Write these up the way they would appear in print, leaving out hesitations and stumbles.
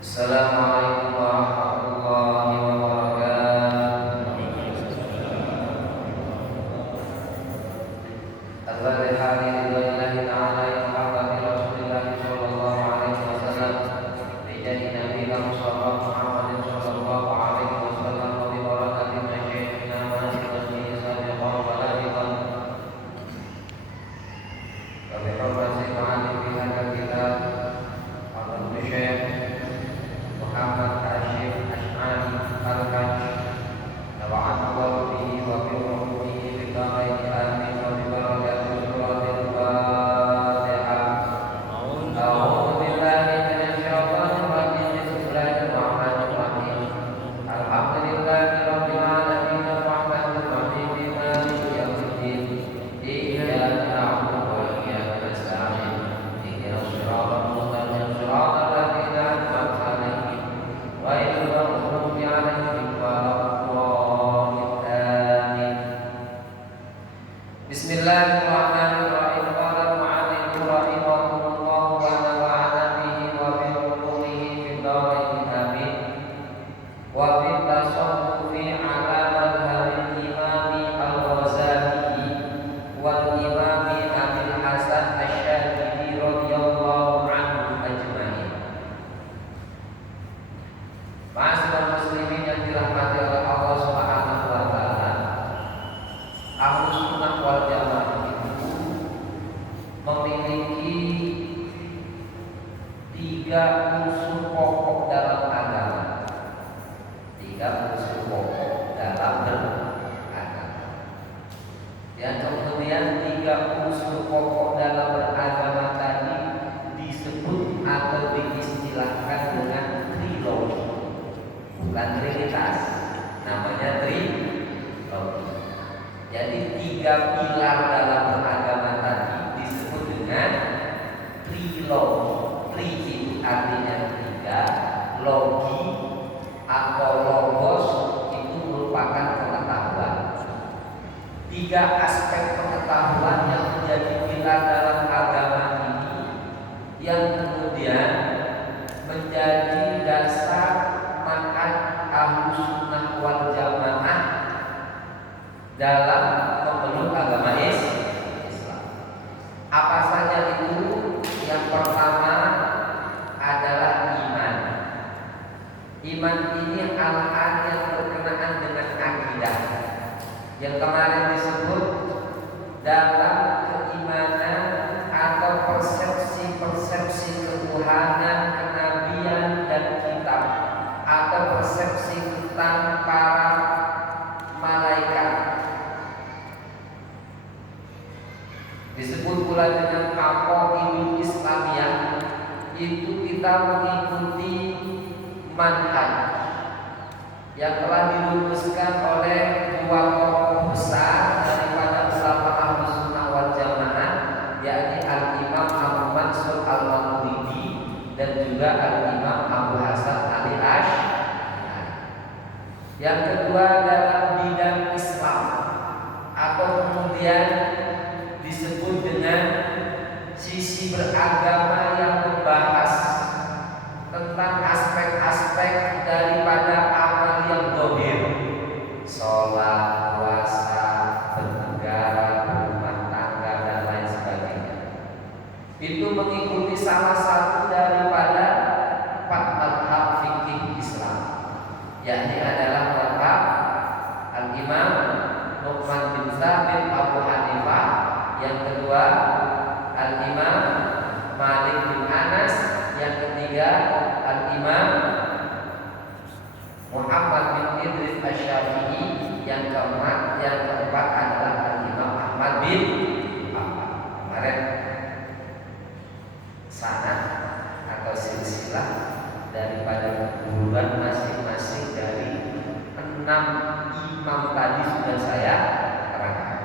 Assalamualaikum warahmatullahi wabarakatuh. Alhamdulillahi ta'ala yang haqqati Rasulillah sallallahu alaihi wasallam Rijali Nabi Muhammad sallallahu alaihi wasallam Wa bibarakati masyaykhina wa nasibati sadiqan wa lahiqan Wa bihurmati ma'alim bihaka kitab Abdul Syekh Muhammad Hashim Ash'ari Al-Hajj Naba'anallahu bihi wa bi'ulumihi bidaraini amin wa bibarakatuh suratul Fatihah. A'udzu billahi minasy syaithanir rajim. Bismillahirrahmanirrahim. Alhamdulillahi rabbil alamin arrahmanir rahim maliki yaumiddin. Iyyaka na'budu wa iyyaka nasta'in. Ihdinas siratal mustaqim siratal ladzina an'amta 'alaihim ghairil maghdubi 'alaihim waladdallin. Amin. Bismillahirrahmanirrahim. Qala al-mu'allif rahimahullah wa nafa'ana bihi wa bi 'ulumihi fid dharain amin. Wa fi tasawwufi 'ala madhhabil imami al-Ghazali wal imami Abil Hasan Asy-Syadzili radhiyallahu anhum ajma'in. Ma'asyiral muslimin yang dirahmati oleh Allah Subhanahu wa taala, Ahlus Sunnah wal Jamaah itu memiliki tiga unsur pokok dalam agama. Tiga unsur pokok dalam beragama. Dan kemudian tiga unsur pokok dalam beragama tadi disebut atau diistilahkan dengan trilogi. Bukan trinitas, namanya trilogi. Jadi tiga pilar dalam beragama tadi disebut dengan trilogi. Tri itu artinya tiga, logi atau logos itu merupakan pengetahuan. Tiga aspek pengetahuan yang menjadi pilar dalam agama ini yang kemudian menjadi dasar manhaj Ahlus Sunnah wal Jamaah dalam memeluk agama Islam. Apa saja itu? Yang pertama adalah iman. Iman ini hal-hal yang berkenaan dengan akidah, yang kemarin disebut dalam keimanan atau persepsi-persepsi ketuhanan, kenabian dan kitab, atau persepsi tentang para malaikat. Disebut pula dengan aqaidul Islamiyah. Itu kita mengikuti manhaj yang telah dirumuskan oleh dua tokoh besar daripada ulama Ahlus Sunnah wal Jamaah, yakni Al-Imam Abu Mansur Al-Maturidi dan juga Al-Imam Abu Hasan Al-Asy'ari. Yang kedua dalam bidang Islam, atau kemudian disebut dengan sisi beragama yang membahas tentang aspek-aspek daripada amal yang zahir, sholat, puasa, bernegara, berumah tangga dan lain sebagainya. Itu mengikuti salah satu daripada empat mazhab fikih Islam, yakni adalah mazhab Al-Imam Nu'man bin Thabit Abu Hanifah. Yang kedua Al-Imam Malik bin Anas. Yang ketiga Al-Imam Muhammad bin Idris Asy-Syafi'i. Yang keempat adalah Al-Imam Ahmad bin Hanbal. Kemarin sanad atau silsilah daripada keguruan masing-masing dari 6 imam tadi sudah saya terangkan.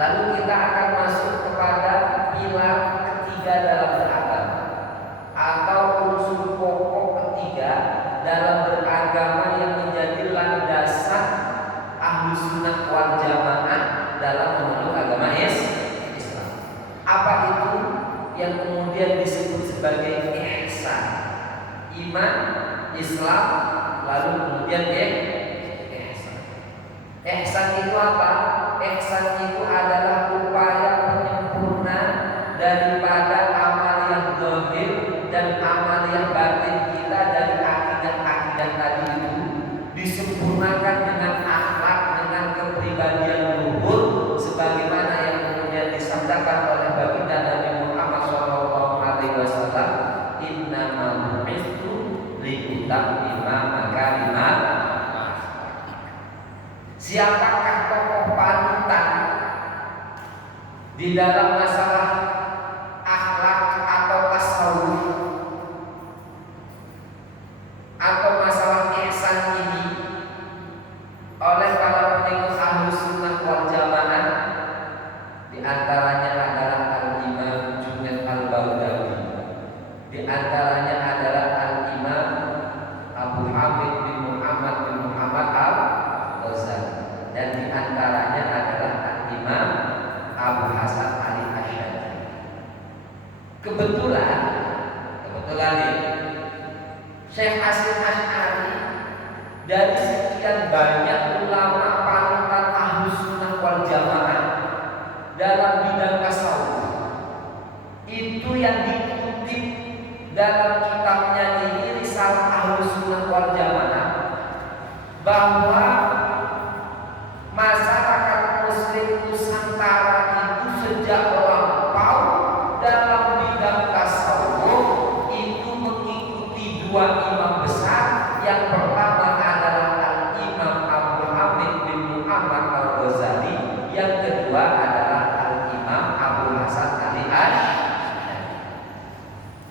Lalu kita akan masuk kepada pilar ketiga dalam beragama, atau unsur pokok ketiga dalam beragama yang menjadi landasan Ahlus Sunnah wal Jamaah dalam memeluk agama Islam. Apa itu? Yang kemudian disebut sebagai ihsan. iman, Islam, lalu kemudian ihsan. Ihsan itu apa? Ihsan itu adalah upaya penyempurna daripada amal yang zahir dan amal yang batin kita dari akidah-akidah tadi itu disempurnakan dengan akhlak, dengan kepribadian luhur, sebagaimana yang kemudian disabdakan oleh baginda Nabi Muhammad SAW, innamal bu'itsu liutammima makarimal. Siapakah tokoh panutan di dalam masalah akhlak atau tasawuf atau masalah ihsan ini oleh para pengikut Ahlus Sunnah wal Jamaah? Di antaranya adalah Al-Imam Junaid Al-Baghdadi, di antaranya adalah Al-Imam Abu Hamid bin Muhammad Al-Ghazali, dan di antaranya adalah Al-Imam Abu Hasan Ali Asy'ari. Kebetulan nih, Syekh Hasyim Asy'ari dari sekian banyak ulama panutan Ahlus Sunnah wal Jamaah dalam bidang tasawuf, itu yang dikutip dalam kitabnya ini Risalah Ahlus Sunnah wal Jamaah, bahwa masyarakat Muslim Nusantara itu sejak lampau dalam bidang tasawuf itu mengikuti dua imam besar. Yang pertama adalah Al-Imam Abu Hamid bin Muhammad Al-Ghazali, yang kedua adalah Al-Imam Abu Hasan Ali Asy'ari.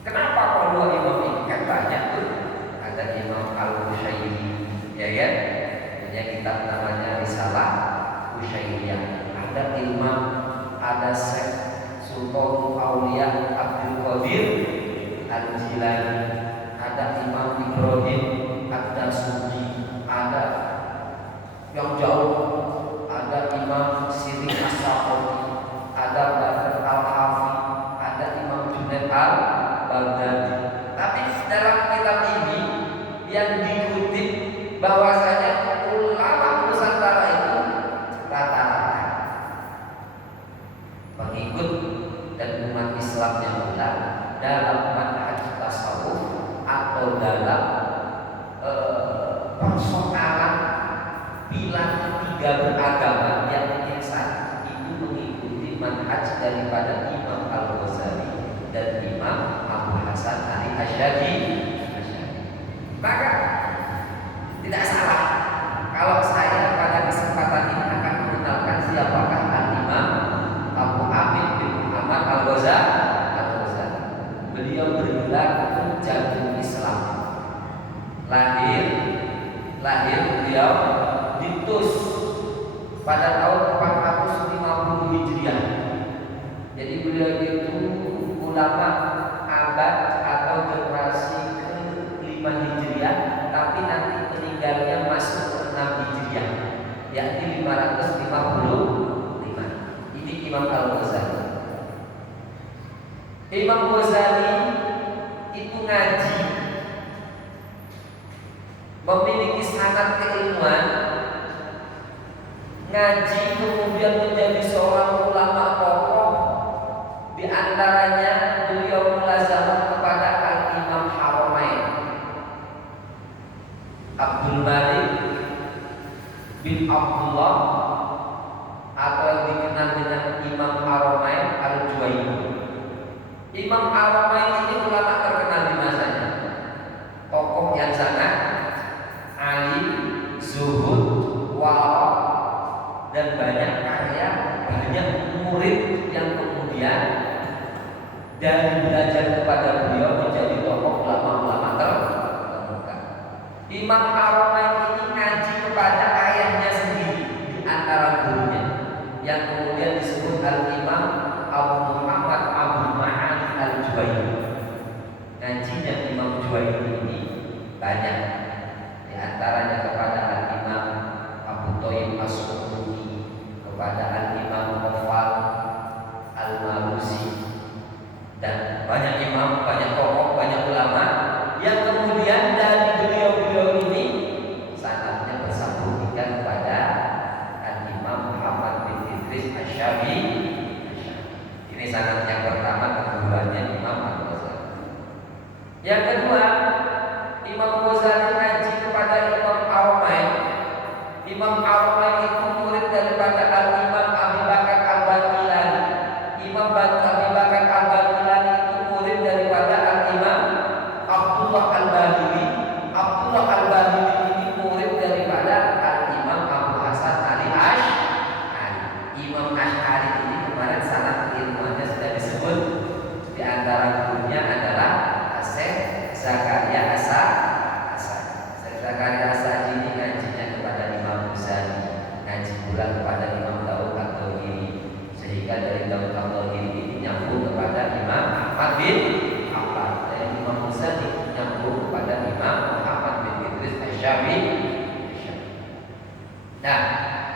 Kenapa kok dua imam ini? Kan banyak tuh. Ada Imam Al-Qushairi, ya kan? Punya kitab namanya Risalah Qushairiyah. Ada Imam, ada Syekh Sultan Aulia Abdul Qadir Al-Jilani, ada Imam Ibrahim Ad-Dasuki, ada yang jauh, ada Imam Siti As-Saqafi, ada Badr Al-Hafi, ada Imam Junaid Al-Baghdadi. Tapi dalam kitab ini yang dikutip bahwasanya ulama Nusantara itu rata-rata pengikut dan umat Islam yang benar dalam manhaj tasawuf atau dalam persoalan pilar ketiga beragama yang ihsan itu mengikuti manhaj daripada Imam Al-Ghazali dan Imam Abu Hasan Ali Asy'ari. Maka tidak salah kalau saya pada kesempatan ini akan mengenalkan siapakah Al-Imam Abu Hamid bin Muhammad Al-Ghazali. Beliau bergelar Hujjatul Islam. Lahir beliau di Tus pada tahun 450 Hijriah. Jadi beliau itu ulama abad atau generasi ke-5 Hijriah, tapi nanti meninggalnya masuk ke 6 Hijriah, yakni 555. Ini Imam Al-Ghazali. Imam Ghazali itu ngaji, memiliki sanad keilmuan, ngaji kemudian menjadi seorang ulama tokoh. Di antaranya beliau mulazamah kepada Al-Imam Haramain Abdul Malik bin Abdullah, atau yang dikenal dengan Imam Haramain Al-Juwaini. Imam Haramain ini ulama terkenal di masanya, tokoh yang sangat alim, zuhud, wara, dan banyak karya, banyak murid yang kemudian dari belajar kepada beliau menjadi tokoh ulama-ulama terkemuka. Imam Haramain ini ngaji kepada ayahnya sendiri di antara gurunya, yang kemudian disebut Al-Imam Abu Muhammad Abu Ma'ani Al-Juwaini. Ngajinya Imam Juwaini ini banyak, di antaranya kepada Al-Imam Abu Thayyib As-Subuki, kepada Al-Imam Mufal Al-Malusi, dan banyak imam, banyak tokoh, banyak ulama yang kemudian Ini sanad yang pertama, keduanya Imam Al-Ghazali. Yang kedua, Imam Ghazali ngaji kepada Imam Al-Mai. Imam Al-Mai itu murid daripada Al-Imam Abi Bakar Al-Baqillani. Imam Abi Bakar Al-Baqillani itu murid daripada Al-Imam Abdullah Al-Bahili. Abdullah Al-Bahili ini murid daripada Al-Imam Abu Hasan Ali Asy'ari. Imam Asy'ari ini kemarin sanad ilmuannya sudah disebut. Di antara gurunya adalah Syekh Zakaria Syekh Zakaria As-Saji ini ngajinya kepada Imam Ghazali, ngaji pula kepada Imam Daud At-Tauhidi, sehingga dari Daud At-Tauhidi ini nyambung kepada Imam Ahmad bin Hanbal, dan Imam Ghazali nyambung kepada Imam Muhammad bin Idris Asy-Syafi'i. Nah,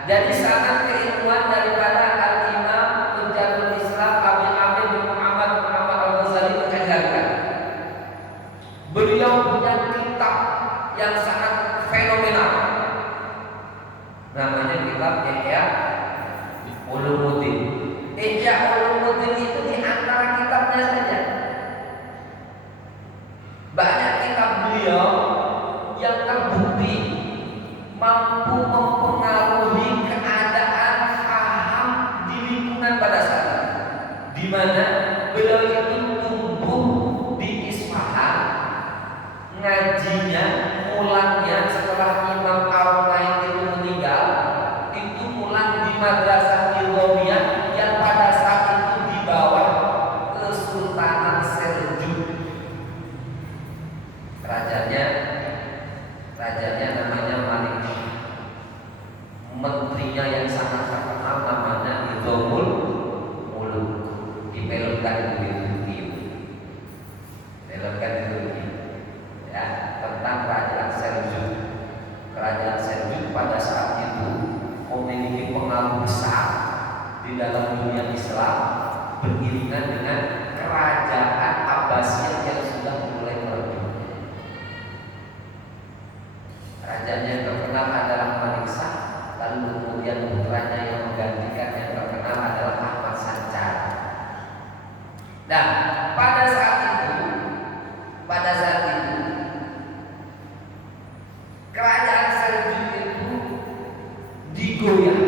jadi sanad keilmuan daripada Al-Imam Hujjatul Islam Abi Amir bin Muhammad Al-Ghazali mengajarkan. Beliau punya kitab yang sangat fenomenal, namanya kitab Ihya Ulumuddin. Ihya Ulumuddin itu di antara kitabnya saja. Banyak kitab beliau yang terbukti mampu mempengaruhi keadaan paham di lingkungan pada saat itu, di mana beliau itu tumbuh di Isfahan, ngajinya, mulangnya setelah Imam Al-Mai itu meninggal, itu mulang di Madrasah Nizamiyah yang pada saat itu di bawah Kesultanan Seljuk. Rajanya namanya Malik Shah. Menterinya yang sangat terkenal namanya Nizamul Muluk. Dipelotkan di Turki. Ya, tentang kerajaan Seljuk. Kerajaan Seljuk pada saat itu memiliki pengaruh besar di dalam dunia Islam beriringan dengan kerajaan Abbasiyah yang sudah mulai meredup. Rajanya yang terkenal adalah Malik Shah, lalu kemudian putranya yang menggantikan yang terkenal adalah Ahmad Sancar. Nah, pada saat itu kerajaan Seljuk itu digoyah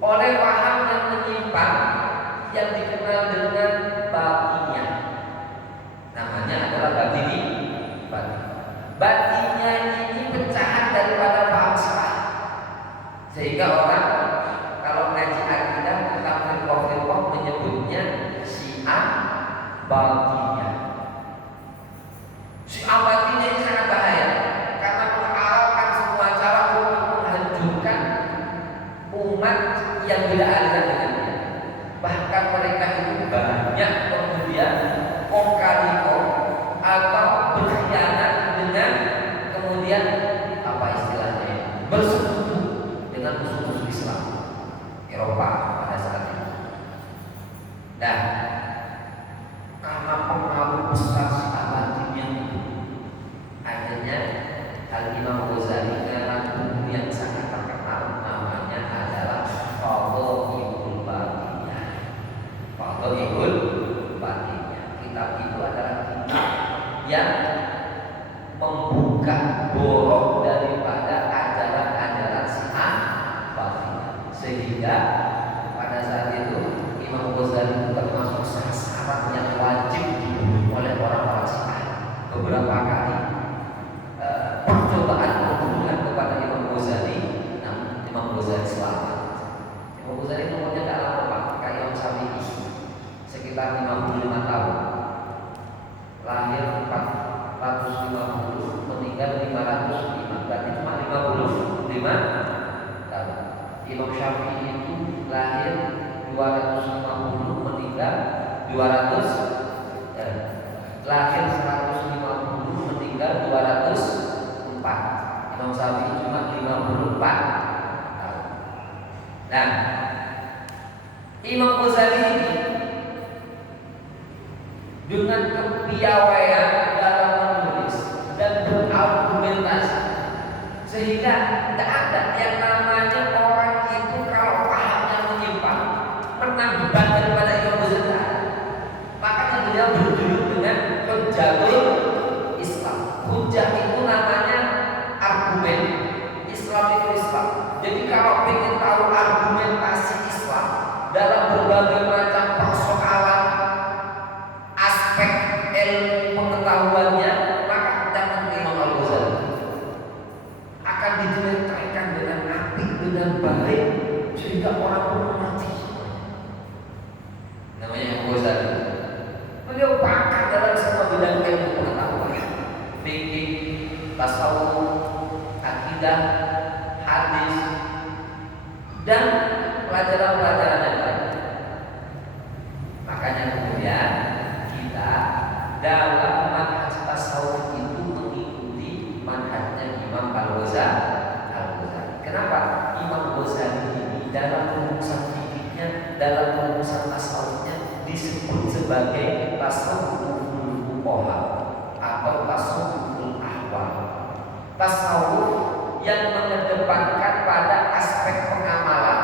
oleh paham yang menyimpang yang dikenal dengan Batiniyah. Namanya adalah Batiniyah ini pecahan daripada paham Syiah, sehingga orang kalau ngaji akidah tentang firqah menyebutnya Syiah Batiniyah. Syiah Batiniyah ini sangat bahaya karena menghalalkan semua cara untuk menghancurkan umat yang beda aliran dengannya. Bahkan mereka itu banyak kemudian kongkaliko atau berkhianat dengan kemudian apa istilahnya bersekutu dengan musuh-musuh Islam Eropa pada saat itu. Dan karena pengaruh besar si Batiniyah itu, akhirnya Al-Imam Ghazali dengan buku yang sangat terkenal namanya adalah Fadhailul Batiniyah. Fadhailul Batiniyah. Kitab itu adalah kitab yang membuka borok daripada ajaran-ajaran Syiah Batiniyah, sehingga pada saat itu Imam Ghazali itu termasuk sasaran yang wajib dibunuh oleh orang-orang Syiah. Beberapa kali percobaan pembunuhan kepada Imam Ghazali, namun Imam Ghazali selamat. Imam Ghazali umurnya tidak lama Pak, kayak Imam Syafi'i, sekitar 55 tahun. Lahir 450, meninggal 505, berarti cuma 55 tahun. Imam Syafi'i itu lahir 250, meninggal 200, lahir 150, meninggal 204. Imam Syafi'i cuma 54 tahun. Nah, Imam Ghazali ini dengan kepiawaian dalam menulis dan berargumentasi, sehingga tidak ada yang namanya orang itu kalau pahamnya menyimpang menang debat daripada Imam berbagai macam persoalan aspek ilmu pengetahuannya, maka datang ke Imam Al-Ghazali akan diceritakan dengan apik, dengan baik, sehingga orang pun mengerti. Namanya Imam Ghazali. Beliau pakar dalam semua bidang ilmu pengetahuan, fikih, tasawuf, akidah, hadis, dan pelajaran-pelajaran yang lain. Makanya kemudian kita dalam manhaj tasawuf itu mengikuti manhajnya Imam Al-Ghazali. Kenapa? Imam Ghazali ini dalam rumusan fikihnya, dalam rumusan tasawufnya disebut sebagai tasawuful fuqaha atau tasawuful ahwal. Tasawuf yang mengedepankan pada aspek pengamalan,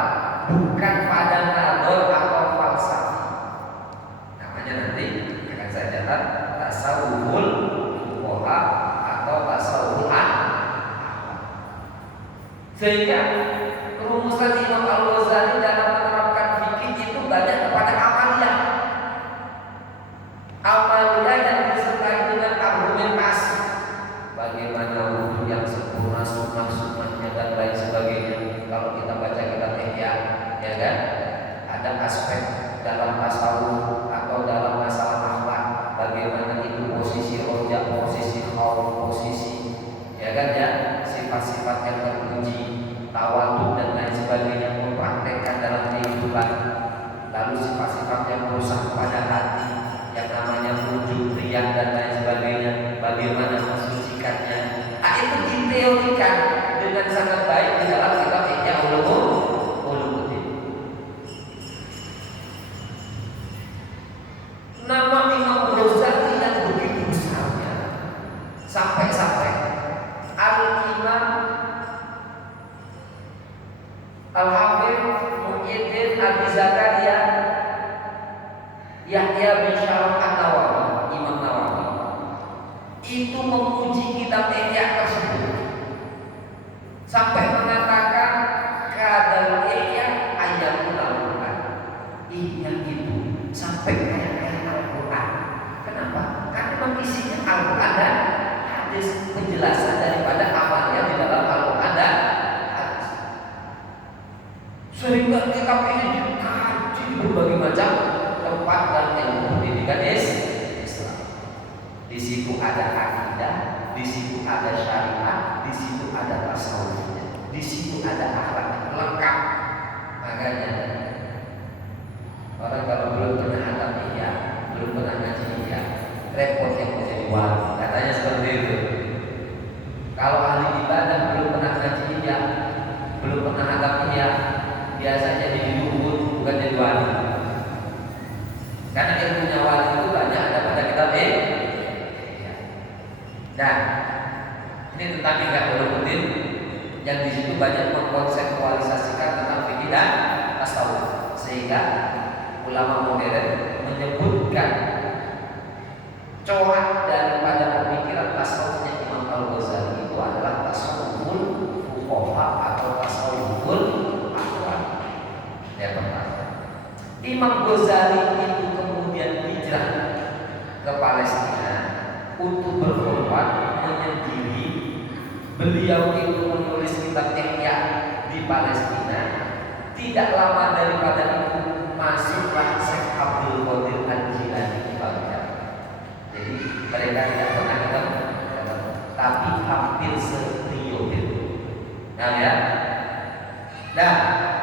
bukan pada nador atau falsafah. Namanya nanti akan saya catat tasawuful fuqaha atau tasawuful ahwal. Sehingga rumusan Imam Al-Ghazali dalam menerapkan fikih itu banyak kepada amaliyah. Amaliyah yang disertai dengan argumentasi. Bagaimana wudhu yang sempurna, sunnah-sunnahnya dan lain sebagainya. Kalau kita baca kitab Ihya, ya kan? Ada aspek dalam tasawuf atau dalam masalah akhlak, bagaimana itu posisi roja, posisi khauf, posisi, ya kan ya, sifat-sifat yang terpuji, tawadhu dan lain sebagainya, mempraktekkan dalam kehidupan. Lalu sifat-sifat yang merusak pada hati, yang namanya wujud, riya dan lain sebagainya, bagaimana mensucikannya. Itu diteorikan dengan sangat baik di dalam kitab Ihya Ulumuddin. Nama Imam Ghazali yang begitu besarnya sampai-sampai Al-Imam Al-Hafidz Muhyiddin Abi Zakaria Yahya bin Syaraf An-Nawawi, Imam Nawawi, itu memuji kitab Ihya tersebut sampai mengatakan kadal Ihya ayatul Al-Quran. Ihya itu sampai ayat-ayat Al-Quran. Kenapa? Karena memang isinya Al-Quran dan hadis, penjelasan daripada amalnya di dalam Al-Quran dan hadis. Sehingga kitab ini dikaji di berbagai macam tempat dan ilmu pendidikan Islam. Di situ ada akidah, di situ ada syariat, di situ ada tasawufnya, di situ ada akhlak lengkap. Makanya orang kalau belum pernah hatam Ihya, belum pernah ngaji Ihya, repot yang menjadi wali. Katanya seperti itu. Kalau ahli ibadah belum pernah ngaji Ihya, belum pernah hatam Ihya, biasanya jadi dukun, bukan jadi wali. Karena ilmunya wali itu banyak ada pada kitab Ihya. Nah, ini tentang Ihya Ulumuddin yang di situ banyak mengkonseptualisasikan tentang fikih dan tasawuf, sehingga ulama modern menyebutkan corak daripada pemikiran tasawufnya Imam Al-Ghazali itu adalah tasawuful fuqaha atau tasawuful ahwal. Yang pertama, Imam Ghazali itu kemudian hijrah ke Palestina untuk berkorban menyendiri. Beliau itu menulis kitab Ihya di Palestina. Tidak lama daripada itu masuklah Syekh Abdul Qadir Al-Jilani di Baghdad. Jadi mereka tidak pernah ketemu, tapi hampir seperiode. Nah ya, nah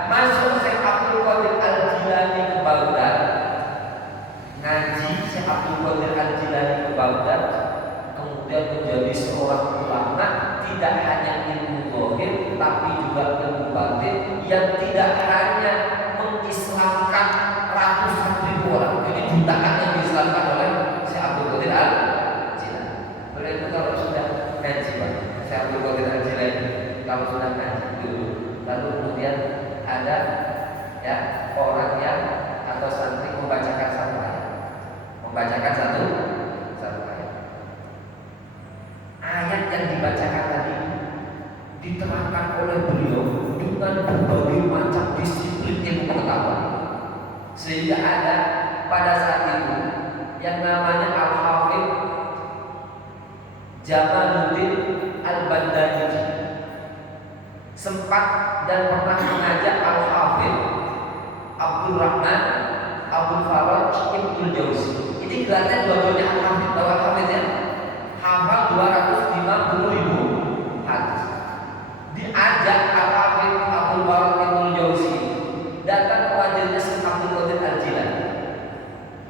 masuk Syekh Abdul Qadir Al-Jilani ke Baghdad, ngaji Syekh Abdul Qadir Al-Jilani ke Baghdad, kemudian menjadi seorang ulama. Tidak hanya ilmu zahir, tapi juga ilmu batin yang tidak hanya mengislamkan ratusan ribu orang, jadi jutaan yang diislamkan oleh Syekh Abdul Qadir Al-Jilani. Beliau itu kalau sudah ngaji, Syekh Abdul Qadir Al-Jilani kalau sudah ngaji dulu, lalu kemudian ada ya orang yang atau santri membacakan satu ayat, membacakan satu ayat. Ayat yang dibacakan tadi diterangkan oleh beliau dengan berbagai macam disiplin ilmu pengetahuan, sehingga tidak ada pada saat itu yang namanya Al-Hafidh Jamaluddin Al-Bandari. Sempat dan pernah mengajak Al-Hafidh Abdurrahman Abdul Faraj Ibnul Jauzi. Ini gelarnya dua-duanya Al-Hafidh, bahwa Al-Hafidh ya hafal 250.000 hadis. Diajak Al-Hafidh Abdul Faraj Ibnul Jauzi datang ke majelisnya Syekh Abdul Qadir Al-Jilani.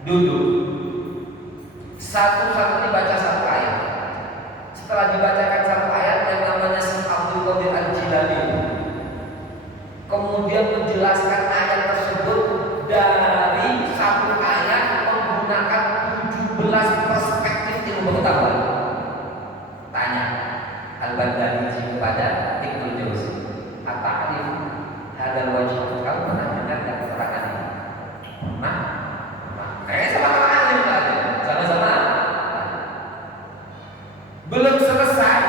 Duduk. Satu-satu dibaca satu ayat. Setelah dibacakan satu ayat yang namanya Syekh Abdul Qadir Al-Jilani kemudian menjelaskan ayat tersebut dari satu ayat menggunakan 17 perspektif ilmu pengetahuan. Tanya Al-Bandari kepada Ibnul Jauzi, "Ata'rif hadzal wajh?" Kamu pernah dengar keterangan ini? Pernah? Sama-sama alim tadi. Sama-sama. Belum selesai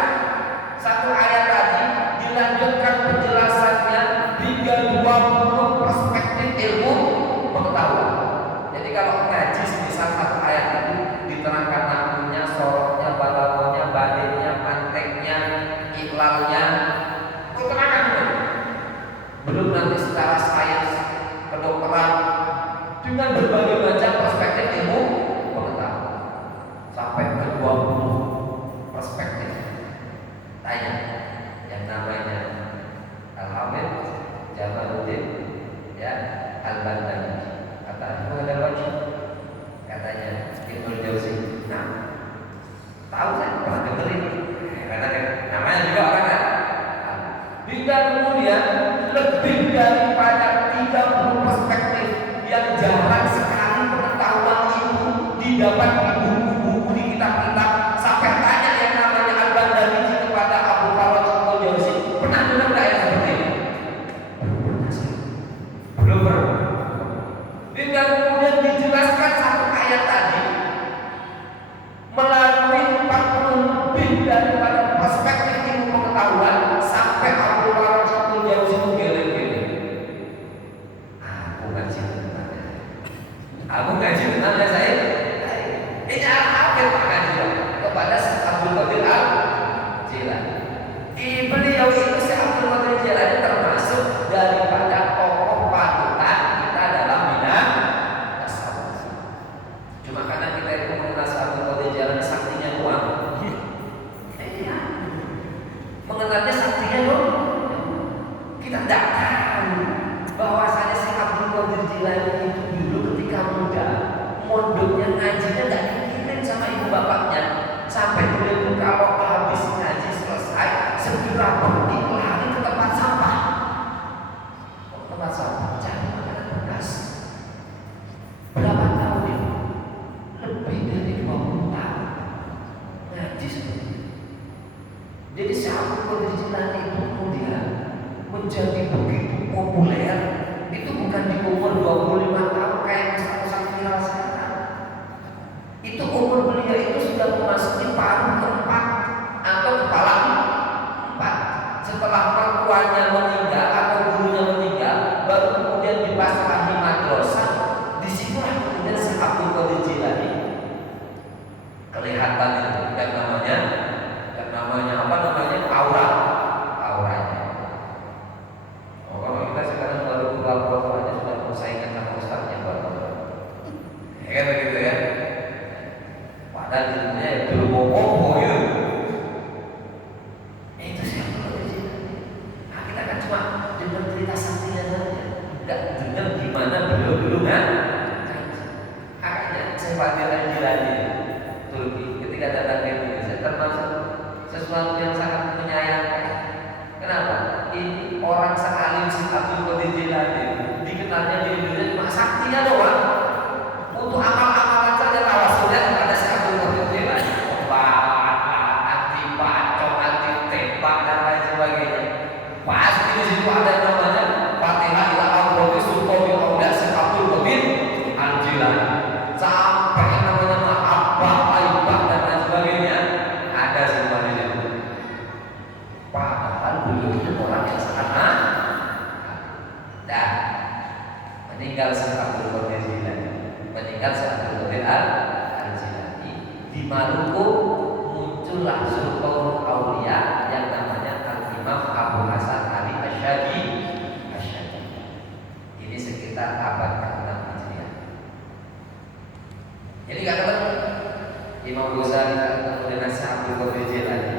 satu ayat tadi dilanjutkan penjelasannya hingga 20 perspektif ilmu pengetahuan. Jadi kalau ngaji semisal satu ayat itu diterangkan nahwunya, sorotnya, balaghahnya, badainya, manteknya, iklalnya, diterangkan dulu. Belum nanti secara sains, kedokteran dengan berbagai macam perspektif ilmu pengetahuan sampai ke 20 perspektif. Tanya yang namanya Al-Hafidh Jamaluddin ya Al-Bandari, kata ada wajib, katanya Ibnul Jauzi. Nah, tahu kan, pernah dengerin, katanya namanya juga orang kan. Hingga kemudian lebih daripada 30 perspektif yang jarang sekali pengetahuan itu didapat di buku-buku, di kitab-kitab. Sampai tanya yang namanya Al-Bandari kepada Abu Faraj Ibnul Jauzi, pernah dengar nggak yang seperti ini? Belum pernah. Hingga kemudian dijelaskan satu ayat tadi melalui 40 lebih daripada perspektif ilmu pengetahuan sampai Abu Faraj Ibnul Jauzi itu geleng-geleng. Aku ngaji tentang saya. Ini Al-Hafidh mengaji kepada Syekh Abdul Qadir Al-Jilani. Beliau itu Syekh Abdul Qadir Al-Jilani termasuk daripada tokoh panutan kita dalam bidang tasawuf. Cuma karena kita itu mengenal Syekh Abdul Qadir Al-Jilani saktinya doang. Iya. Mengenalnya saktinya doang. Kita tidak tahu bahwasanya Syekh Abdul Qadir Jilani itu dulu ketika muda mondoknya ngajinya nggak dikirim sama ibu bapaknya, sampai beliau itu kalau habis ngaji selesai segera pergi lari ke tempat sampah. Tempat sampah cari makanan bekas. Berapa tahun itu? Lebih dari 20 tahun ngaji seperti itu. Jadi Syekh Abdul Qadir Jilani itu kemudian menjadi begitu populer. Itu bukan di umur 25 tahun kayak ustaz viral sekarang. Itu umur beliau itu sudah memasuki paruh keempat atau kepala empat. Setelah mertuanya meninggal atau gurunya meninggal, baru kemudian dipasrahi madrasah. Disitulah kemudian Syekh Abdul Qadir Jilani kelihatan itu dan namanya apa namanya auranya. Oh, kalau kita sekarang baru keluar foto aja sudah persaingan sama ustaznya baru. Ya kan begitu ya. Padahal ilmunya ya belum mau ya. Itu sih yang perlu di sini. Nah, kita kan cuma dengar cerita saktinya saja, tidak dengar gimana beliau dulu kan. Makanya saya Fadil Al-Jilani Turki ketika datang ke Indonesia termasuk sesuatu yang sangat menyayangkan. Kenapa? Ini orang sealim Syekh Abdul Qadir Jilani dikenalnya di Indonesia cuma saktinya doang. Untuk amal-amalan saja tawasulnya kepada Syekh Abdul Qadir Jilani, anti bacok, anti tembak dan lain sebagainya. Pasti di situ ada namanya Fatihah ila al-Qur'an Sultan Aulia Syekh Abdul Qadir Al-Jilani. Sampai namanya mahabbah, aibah dan lain sebagainya ada semua di situ. Padahal beliau itu orang yang sangat dan Jadi nggak ketemu. Imam Ghazali ketemu dengan Syekh Abdul Qadir Jilani,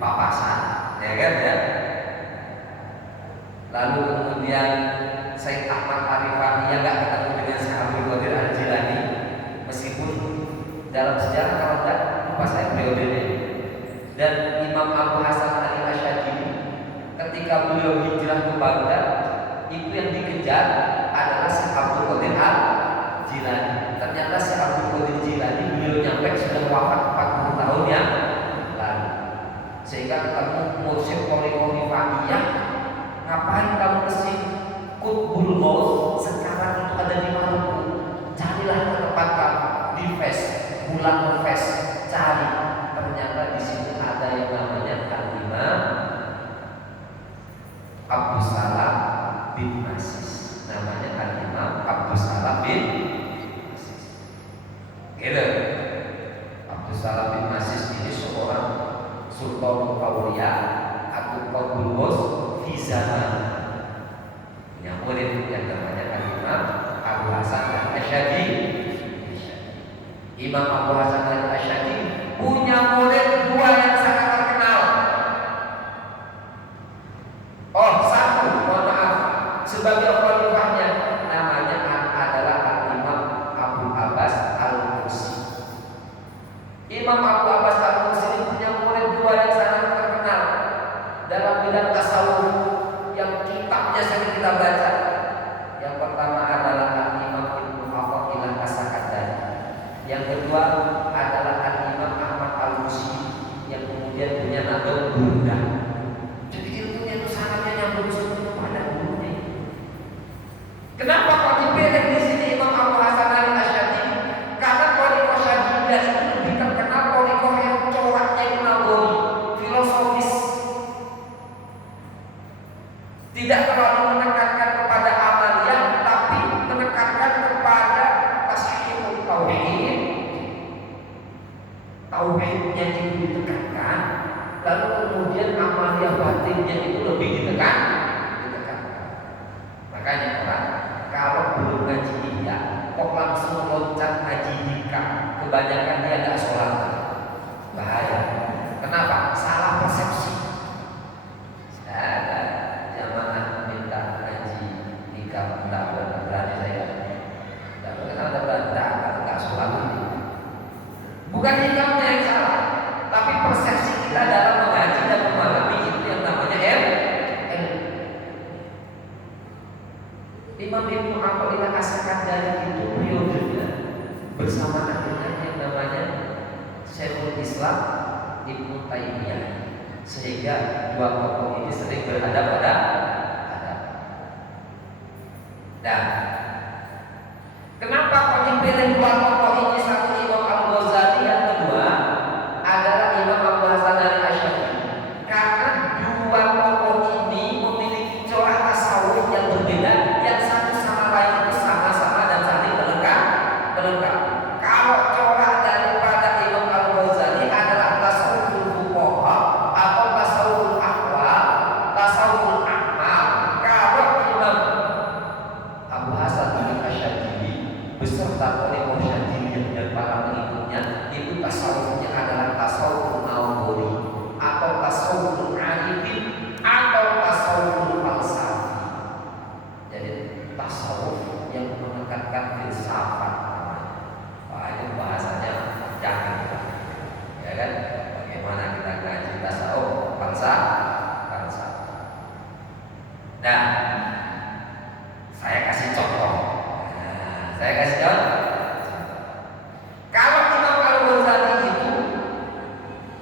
papasan, ya kan ya. Lalu kemudian Syekh Ahmad Arifani yang nggak ketemu dengan Syekh Abdul Qadir Al Jilani, meskipun dalam sejarah kalau tidak lupa saya periodenya. Dan Imam Abu Hasan Ali Asy'ari ketika beliau hijrah ke Baghdad, itu yang dikejar adalah Syekh Abdul Qadir Al Jilani. Ternyata Syekh Abdul Qadir Jilani beliau nyampe sudah wafat 40 tahun yang lalu. Sehingga ketemu mursyid Thariqah Rifaiyah, ngapain kamu kesini? Qutbul Maut sekarang itu ada di Maluku. Carilah ke tempat kamu di Fes, bulan Fes, cari. Ternyata di sini ada yang namanya Al-Imam Abdus Salam bin Masis. Namanya Al-Imam Abdus Salam bin Masis. Gitu. Abdus Salam bin Masis ini seorang Sultan Aulia atau Qutbul Maut fi zaman. Punya murid yang namanya Al-Imam Abu Hasan Al-Asy'ari. Imam Abu Hasan Al-Asy'ari punya murid dua yang sangat terkenal. Oh, satu, mohon maaf, sebagai khalifahnya namanya adalah Al-Imam Abu Abbas Al-Mursi. Imam Abu Abbas Al-Mursi punya murid dua yang sangat terkenal dalam bidang tasawuf yang kitabnya sering kita baca. Yang pertama adalah Al-Imam Ibnu Athaillah As-Sakandari. Yang kedua adalah Al-Imam Ahmad Al-Musi yang kemudian punya nado Burda. Jadi ilmunya itu sangatnya nyambung semua pada gurunya. Kenapa kok dipilih di sini Imam Abu Hasan Al-Asy'ari? Karena Thariqah Syadziliyah itu lebih terkenal thariqah yang coraknya itu nagori, filosofis. Tidak terlalu menekankan kepada amaliyah, tapi menekankan kepada tasahihul tauhid. Tauhidnya itu ditekankan, lalu kemudian amaliyah batinnya itu lebih ditekankan. Makanya orang kalau belum ngaji ihya kok langsung loncat ngaji nikah, kebanyakan dia tidak sholat, bahaya. Kenapa? Salah persepsi. Ada jamaah minta ngaji nikah, tidak berani saya, tidak berani, tidak sholat. Bukan nikahnya yang salah, tapi persepsi kita dalam mengaji dan memahami itu yang namanya ilmu. Imam Ibnu Athaillah As-Sakandari itu periodenya bersamaan dengan yang namanya Syekhul Islam Ibnu Taimiyah, sehingga dua tokoh ini sering berhadapan. Dan kenapa kok dipilih dua tokoh ini? Satu Imam Al-Ghazali, yang kedua adalah Imam Abu Hasan Al-Asy'ari. Karena dua tokoh ini memiliki corak tasawuf yang berbeda, yang satu sama lain itu sama-sama dan saling melengkapi. Kalau corak daripada Imam Al-Ghazali adalah tasawuful fuqaha atau tasawuful ahwal, tasawuful a'mal. Kalau Imam Abu Hasan Al-Asy'ari beserta thariqah Syadziliyah dan para pengikutnya itu tasawufnya adalah tasawuf nawawi atau tasawuf arifin atau tasawuf falsafi. Jadi tasawuf yang menekankan filsafat. Wah, itu bahasanya jangan, ya kan? Bagaimana kita ngaji tasawuf falsafah. Nah, saya kasih contoh. Kalau Imam Al-Ghazali itu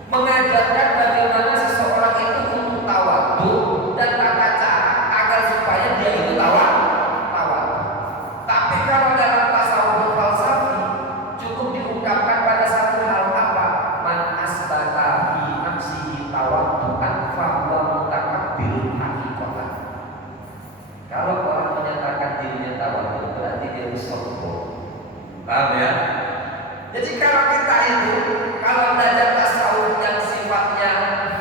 mengajarkan bagaimana seseorang itu untuk tawadhu dan tata cara agar supaya dia itu tawadhu. Tapi kalau dalam tasawuf falsafi cukup diungkapkan pada satu hal, apa? Man asbata fi nafsihi tawaddu'an fa huwa mutakabbirun haqiqatan. Kalau orang menyatakan dirinya tawadhu berarti dia sombong. Paham ya? Jadi kalau kita itu kalau belajar tasawuf yang sifatnya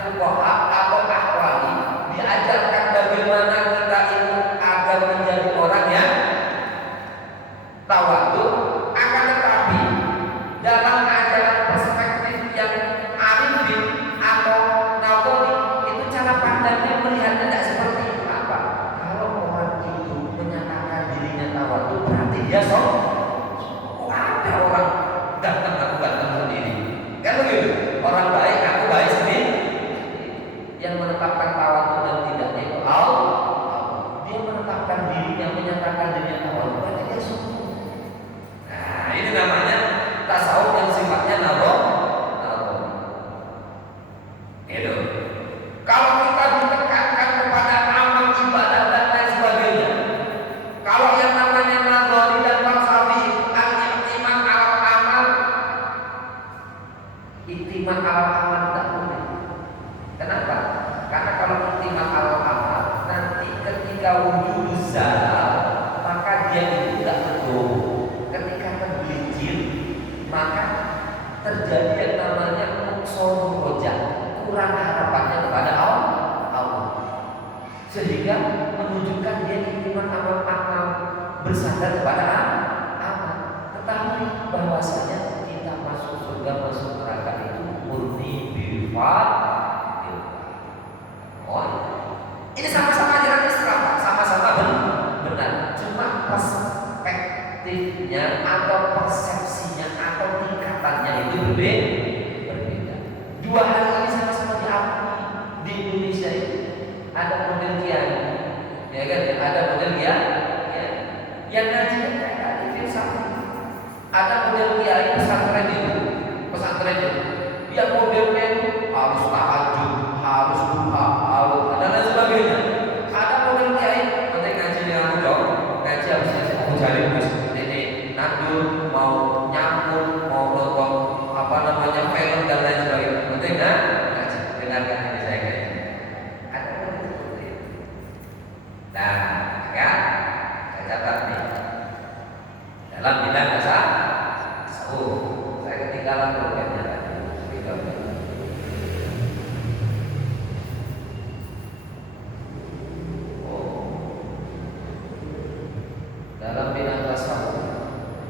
fuqaha atau ahwali, diajarkan bagaimana kita itu agar menjadi orang yang tawadhu. Akan tetapi ganteng aku ganteng sendiri. Kan begitu. Orang baik aku baik sendiri. Yang menetapkan tawadhu dan tidaknya itu Allah. Dia menetapkan dirinya, menyatakan dirinya tawadhu, berarti dia sungguh. Nah, ini namanya tasawuf yang sifatnya naro. Itu. Kalau kita ditekankan kepada amal ibadah dan lain sebagainya, kalau yang namanya nadhari dan falsafi itu al-i'timad alal amal, i'timad alal amal tidak boleh. Kenapa? Karena kalau i'timad alal amal, nanti ketika wujud zalal, maka dia itu tidak teguh. Ketika tergelincir, maka terjadi yang namanya nuqsanul rojah, kurang harapannya kepada Allah, sehingga menunjukkan dia iman amal bersandar kepada amal. Tetapi bahwasanya kita masuk surga, masuk neraka itu murni bifat. Ini sama-sama ajaran Islam, sama-sama benar. Cuma perspektifnya atau persepsinya atau tingkatannya itu berbeda. Dua hal ini sama-sama diakui di Indonesia itu. Ada model kiai, ya kan? Ada model kiai, yang ngaji tadi filsafat. Ada model kiai pesantren itu, yang modelnya itu harus tahajud, harus duha, harus dan lain sebagainya. Ada model kiai, nanti ngaji dengan aku dong, ngaji habisnya mau cari ini nandur, mau nyambung, mau nonton apa namanya film dan lain sebagainya. Nanti ngaji, dengarkan ini saya ngaji. Ada model seperti itu. Nah, kan? Saya catat nih. Dalam bidang dasar, saya ketinggalan programnya tadi. Dalam bidang tasawuf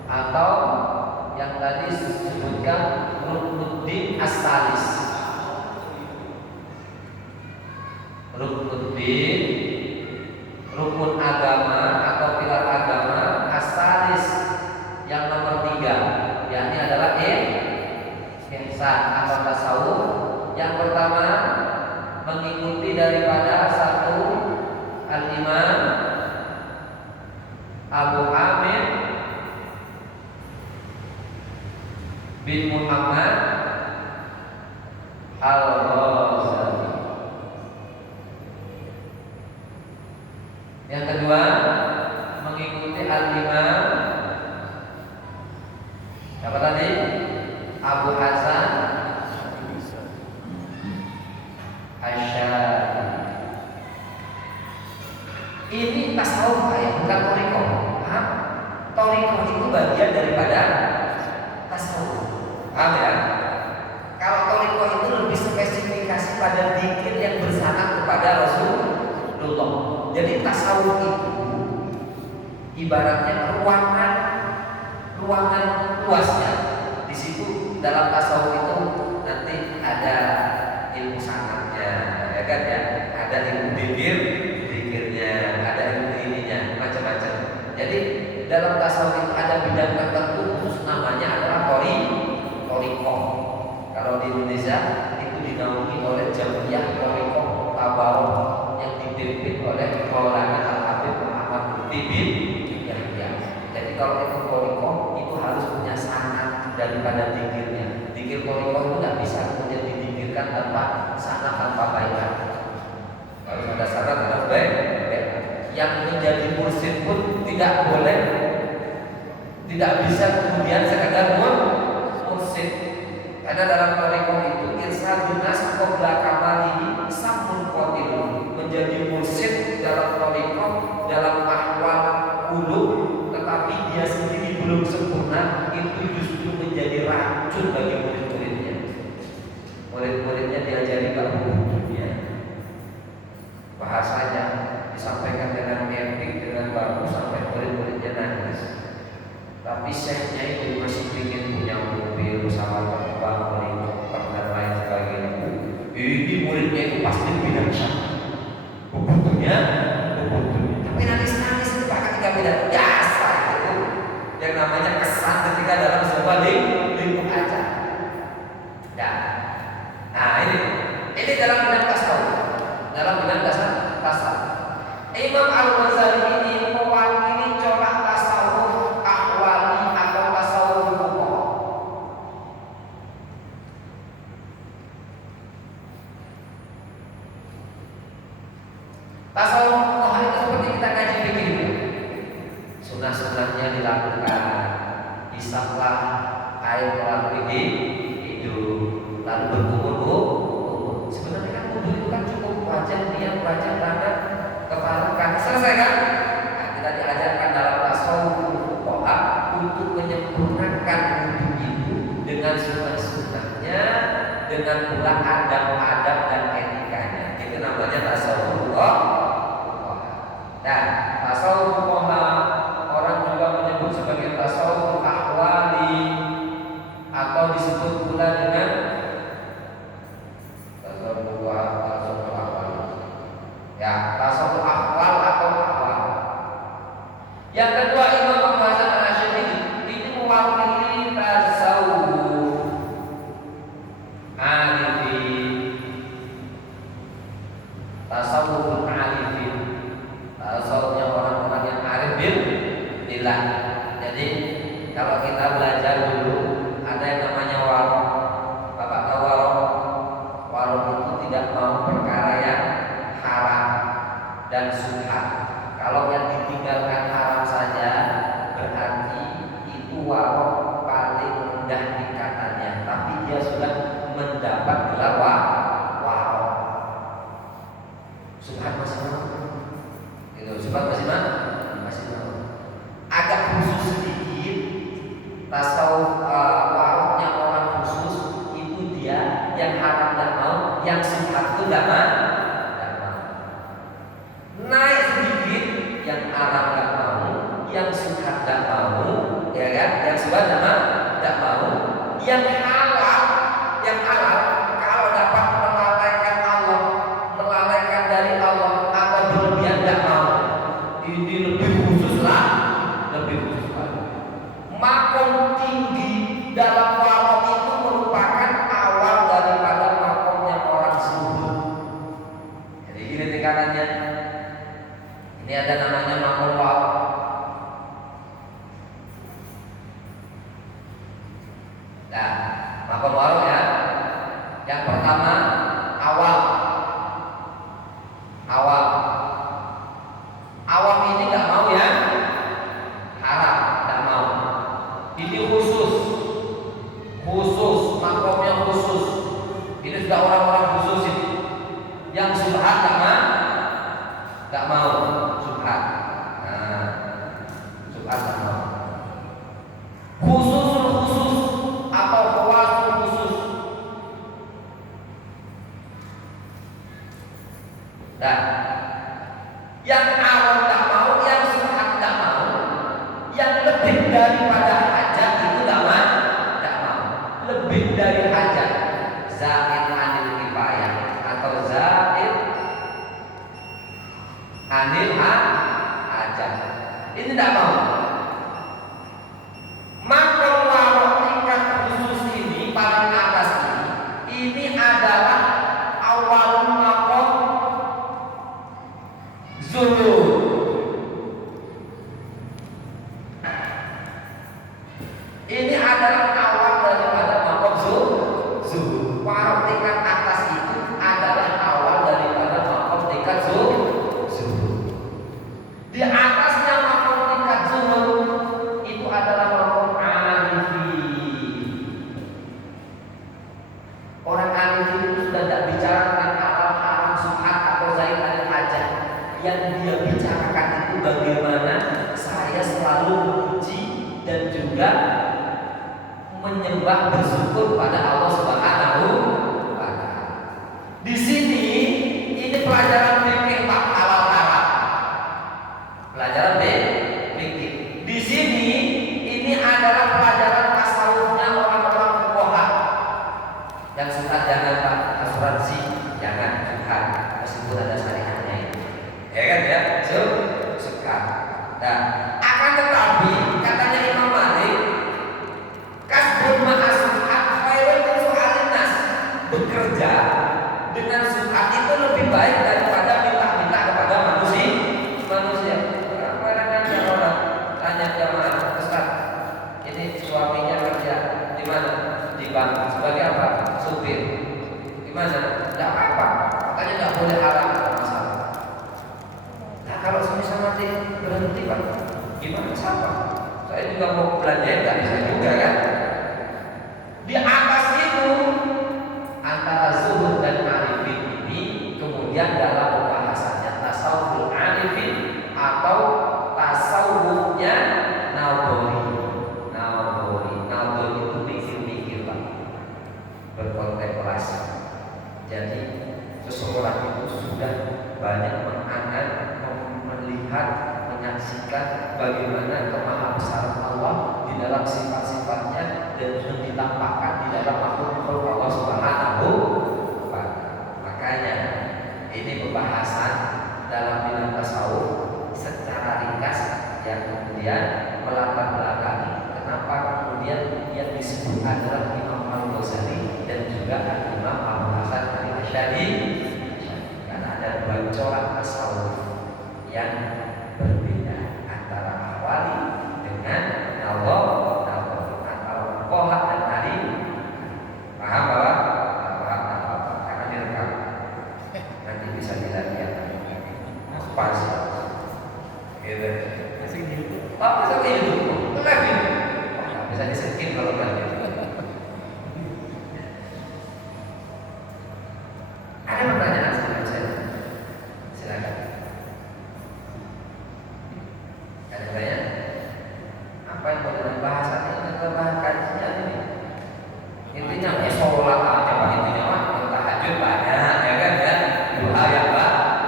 atau yang tadi disebutkan Rukunuddin As-Salis. Rukunuddin, rukun agama atau pilar agama As-Salis yang nomor 3, yakni adalah ihsan atau tasawuf. Yang pertama mengikuti daripada satu al-Imam Abu Hamid bin Muhammad Al-Ghazali. Yang kedua mengikuti al-Imam siapa tadi? Abu Hasan Asy'ari. Ini tasawuf ya, bukan thariqah. Thariqah itu bagian daripada tasawuf. Paham ya? Kalau thariqah itu lebih spesifikasi pada dzikir yang bersanad kepada Rasulullah. Jadi tasawuf itu ibaratnya ruangan luasnya. Di situ dalam tasawuf itu nanti ada ilmu sanadnya, ya kan ya? Ada ilmu zikirnya, ada ilmu ininya, macam-macam. Jadi dalam tasawuf itu ada bidang tertentu khusus namanya adalah thariqah. Kalau di Indonesia itu dinaungi oleh Jamiyah Thariqah Tabarok yang dipimpin oleh Maulana Al-Habib Muhammad Mufti bin Yahya. Jadi kalau itu thariqah itu harus punya sanad daripada zikirnya. Zikir thariqah itu tidak bisa kemudian dizikirkan tanpa sanad, tanpa baiat. Harus ada sanad, harus baik. Yang menjadi mursyid pun tidak boleh, tidak bisa kemudian sekadar mursyid. Karena dalam thariqah itu irsyadun nas qabla kamalihi samun qatilun. Menjadi mursyid dalam thariqah dalam ahwal qulub, tetapi dia sendiri belum sempurna, itu justru menjadi racun bagi murid-muridnya. Murid-muridnya diajari gak dunia. Bahasanya disampaikan dengan epik, dengan bagus sampai murid-muridnya nangis. Tapi syekhnya itu masih ingin punya mobil, pesawat terbang, helikopter dan lain sebagainya. Ini muridnya itu pasti binasa. Butuhnya. Tapi nangis itu bahkan ketika bilang biasa itu yang namanya kesan ketika dalam sebuah hisaplah air melalui hidung lalu berkumur-kumur. Sebenarnya kan wudhu itu kan cukup wajah dia wajah tangan kepala kaki selesai kan? Nah, kita diajarkan dalam tasawuf untuk menyempurnakan wudhu itu dengan sunnah-sunnahnya, dengan pula adab-adab dan etikanya. Itu namanya tasawuf. Nah, tasawuf orang juga menyebut sebagai tasawuf ahwali atau disebut pula dengan tasawuf ahwal. Ya, tasawuf ahwal atau ahwal. Yang kedua, Imam Abu Hasan Al-Asy'ari ini mewakili tasawuf arifin, tasawuf arifin, tasawufnya orang-orang yang arif billah. Jadi kalau kita belajar dulu ada yang namanya warok. Bapak tahu warok? Warok itu tidak mau perkara yang haram dan subhat. Kalau yang ditinggalkan haram saja berarti itu warok paling rendah tingkatannya, tapi dia sudah mendapat gelar warok. Subhat masih mau? Itu subhat masih mau? Masih mau. Agak khusus sedikit tasawuf waroknya orang khusus itu dia yang haram tidak mau, yang subhat itu tidak mau. Naik sedikit yang haram tidak mau, yang subhat tidak mau, ya kan? Yang subhat tidak mau, yang halal kalau dapat melalaikan Allah, melalaikan dari Allah atau berlebihan tidak mau. Ini lebih khusus lah, lebih khusus lagi. Makom tinggi dalam warok itu merupakan awal daripada makomnya orang zuhud. Jadi ini tingkatannya. Ini ada namanya makom warok. Nah, makom warok ya. Yang pertama awal. Awam ini nggak mau ya haram, nggak mau. Ini khusus, makomnya khusus. Ini sudah orang-orang khusus ini. Yang subhat nggak mau subhat. Nah, subhat nggak mau. Khusus atau khawasul khusus. Dan yang awam tak mau, yang subhat tak mau, yang lebih daripada hajat itu tak mau, lebih dari hajat, zaid anil kifayah atau zaid anil hajat, ini tak mau. Maka warok tingkat khusus ini paling atas ini adalah awal makom zuhud. Ini adalah awal daripada makom zuhud. Warok tingkat atas itu adalah awal daripada makom tingkat zuhud. Di atasnya makom tingkat zuhud itu adalah makom arifin. Orang arifin itu sudah tidak bicara tentang halal haram subhat atau zaid anil hajat. Yang dia bicarakan itu bagaimana saya selalu memuji dan juga menyembah bersyukur pada Allah Subhanahu wa Ta'ala. Di sini ini pelajaran fikih Pak, halal haram. Pelajaran fikih. Di sini ini adalah pelajaran tasawufnya orang-orang fuqaha. Yang subhat jangan Pak, asuransi jangan subhat meskipun ada syariatnya itu. Ya kan ya, subhat. Nah, akan tetapi katanya Imam Malik, kasbun ma'asubhat khairun min su'alin nas. Bekerja dengan subhat itu lebih baik daripada minta-minta kepada manusia. Kadang-kadang orang tanya jamaah, Ustaz, ini suaminya kerja di mana? Di bank. Sebagai apa? Supir. Di mana? Tidak apa-apa. Katanya tidak boleh haram, tidak masalah. Nah, kalau semisal mati berhenti Pak, gimana siapa? Saya juga mau belanja, nggak bisa juga. juga kan? Di atas itu antara zuhud dan arifin ini kemudian dalam pembahasannya tasawuful arifin atau tasawufnya Naudori itu mikir-mikir Pak, berkontemplasi. Jadi seseorang itu sudah banyak melihat, menyaksikan bagaimana kemahabesaran Allah di dalam sifat-sifatnya dan sudah ditampakkan di dalam makhluk Allah Subhanahu wa Ta'ala. Makanya ini pembahasan dalam bidang tasawuf secara ringkas yang kemudian melatar belakangi kenapa kemudian yang disebut adalah Imam Al-Ghazali dan juga Imam Abu Hasan Al-Asy'ari, karena ada dua corak tasawuf yang berbeda antara awali dengan Allah, antara Qohat dan Ali. Paham Bapak? Paham karena direkam nanti bisa dilihat ya pas gitu. Oh, bisa ke YouTube lagi bisa di-skip kalau lagi. Ada pertanyaan sama saya? Silakan. Ada banyak. Apa yang boleh dibahas ini? Kita bahas kajian ini. Intinya ya sholat aja Pak, intinya mah tahajud banyak ya kan ya. Doa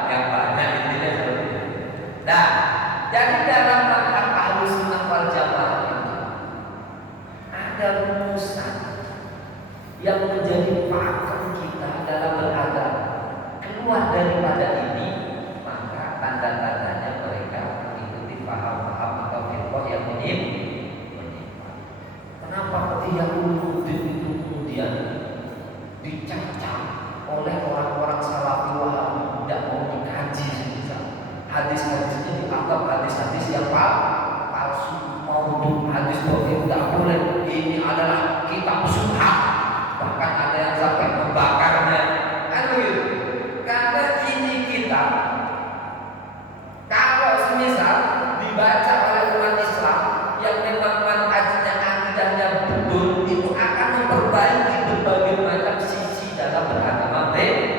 yang banyak intinya seperti itu. Nah, jadi dalam mazhab Ahlus Sunnah wal Jamaah itu ada rumusan yang menjadi pakem kita dalam beragama. Keluar daripada ini maka tanda-tandanya mereka mengikuti paham-paham atau firqah yang menyimpang. Kenapa Ikhwanuddin itu kemudian dicacah oleh orang-orang salafi Wahabi, tidak mau dikaji semisal hadis-hadisnya dianggap hadis-hadis yang palsu, maudhu, hadis dhaif tidak boleh, ini adalah kitab subhat, bahkan ada yang sampai membakarnya kan begitu. Karena ini kitab kalau semisal dibaca oleh umat Islam yang memang manhajnya akidahnya betul, itu akan memperbaiki berbagai macam sisi dalam beragama mereka.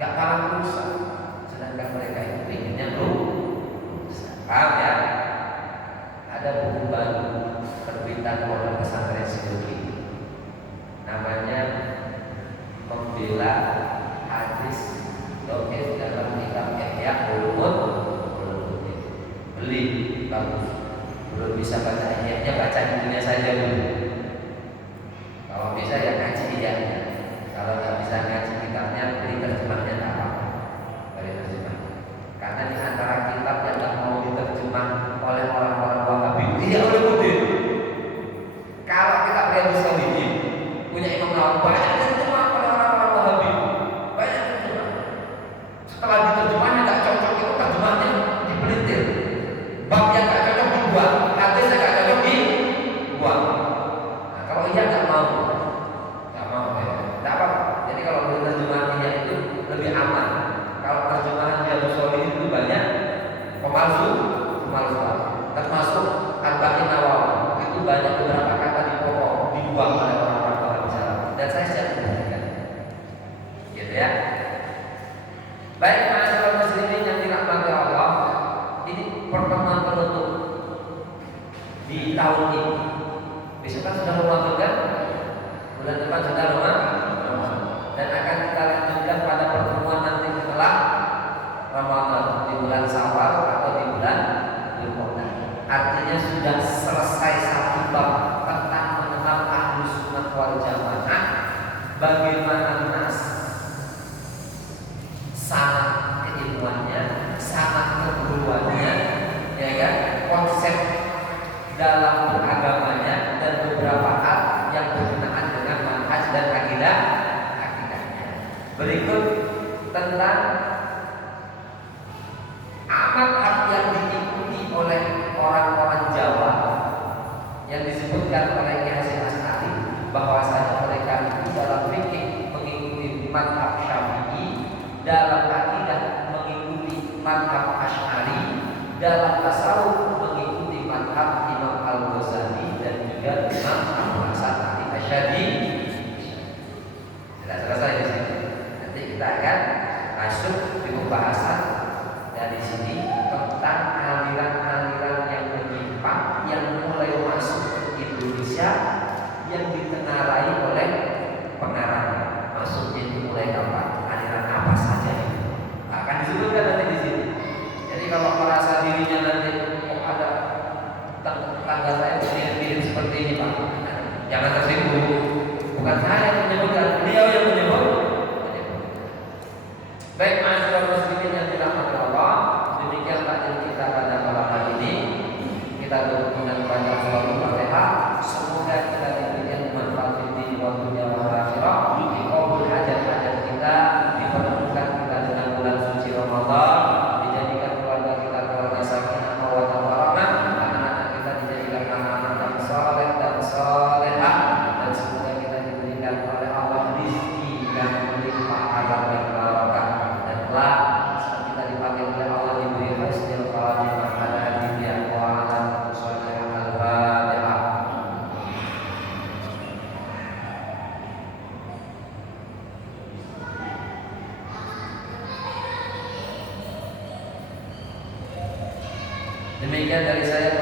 Gak kalah rusak, sedangkan mereka itu inginnya rusak. Paham ya? Ada buku baru terbitan oleh pesantren Sidiki, namanya Membela Hadis Dhaif dalam kitab Ihya Ulumuddin. Beli, bagus. Belum bisa baca Ihya-nya, baca bukunya saja dulu. Kalau bisa ya ngaji Ihya-nya. Kalau nggak bisa ngaji kitabnya, beli terjemahnya tak apa-apa. Beli terjemah. Karena di antara kitab yang nggak mau diterjemah oleh orang-orang Wahabi, Ihya Ulumuddin. Kalau kita Riyadhus Shalihin punya Imam Nawawi banyak terjemah oleh orang-orang Wahabi, banyak terjemah. Setelah diterjemahnya nggak cocok, itu terjemahnya dipelintir. Bab yang nggak cocok dibuang, hadis yang nggak cocok dibuang. Nah, kalau Ihya nggak mau ya, nggak apa. Jadi kalau beli terjemahan Ihya itu lebih aman. Kalau terjemahan Riyadhus Shalihin itu banyak pemalsuan, termasuk Arba'in Nawawi itu banyak beberapa kata dipotong, dibuang oleh orang-orang Wahabi Salafi, dan saya siap membuktikan. Gitu ya. Baik, masyarakat muslimin yang dirahmati Allah, ini pertemuan penutup di tahun ini. Besok kan sudah Ramadan kan? Bulan depan sudah Ramadan, dan akan kita lanjutkan pada pertemuan nanti setelah Ramadan di bulan Syawal atau di bulan Dzulqa'dah. Artinya sudah selesai satu bab tentang mengenal Ahlus Sunnah wal Jamaah, bagaimana nas sanad keilmuannya, sanad keguruannya, ya kan, konsep dalam beragamanya, dan beberapa hal yang berkenaan dengan manhaj dan akidahnya. Berikut tentang amal yang diikuti oleh orang-orang Jawa yang disebutkan oleh Ki Hasyim Asy'ari, bahwasanya mereka itu dalam fikih mengikuti mazhab Syafi'i, dalam akidah mengikuti mazhab Asy'ari, dalam tasawuf mengikuti mazhab Imam Al-Ghazali. Indonesia yang ditengarai oleh pengarang. Maksudnya itu mulai kapan? Aliran apa saja itu? Akan disebutkan nanti di sini. Jadi kalau merasa dirinya nanti ada tangga saya mirip seperti ini Pak, jangan tersinggung. Bukan saya yang menyebutkan, beliau yang menyebut. Baik, masyarakat muslimin yang dirahmati Allah, demikian takdir kita pada malam hari ini. Kita bertemu dengan banyak surah Al-Fatihah. Semoga kita diberikan manfaat di dunia wal akhirah, dikabul hajat-hajat kita, dipertemukan kita dengan bulan suci Ramadan, dijadikan keluarga kita keluarga sakinah mawaddah warahmah, anak-anak kita dijadikan anak-anak yang saleh dan salehah, dan semoga kita diberikan oleh Allah rizki yang melimpah halal dan barokah, dan kelak saat kita dipanggil oleh Allah diberi husnul khatimah pada dunia wa ala salihah al-fatihah. Demikian dari saya.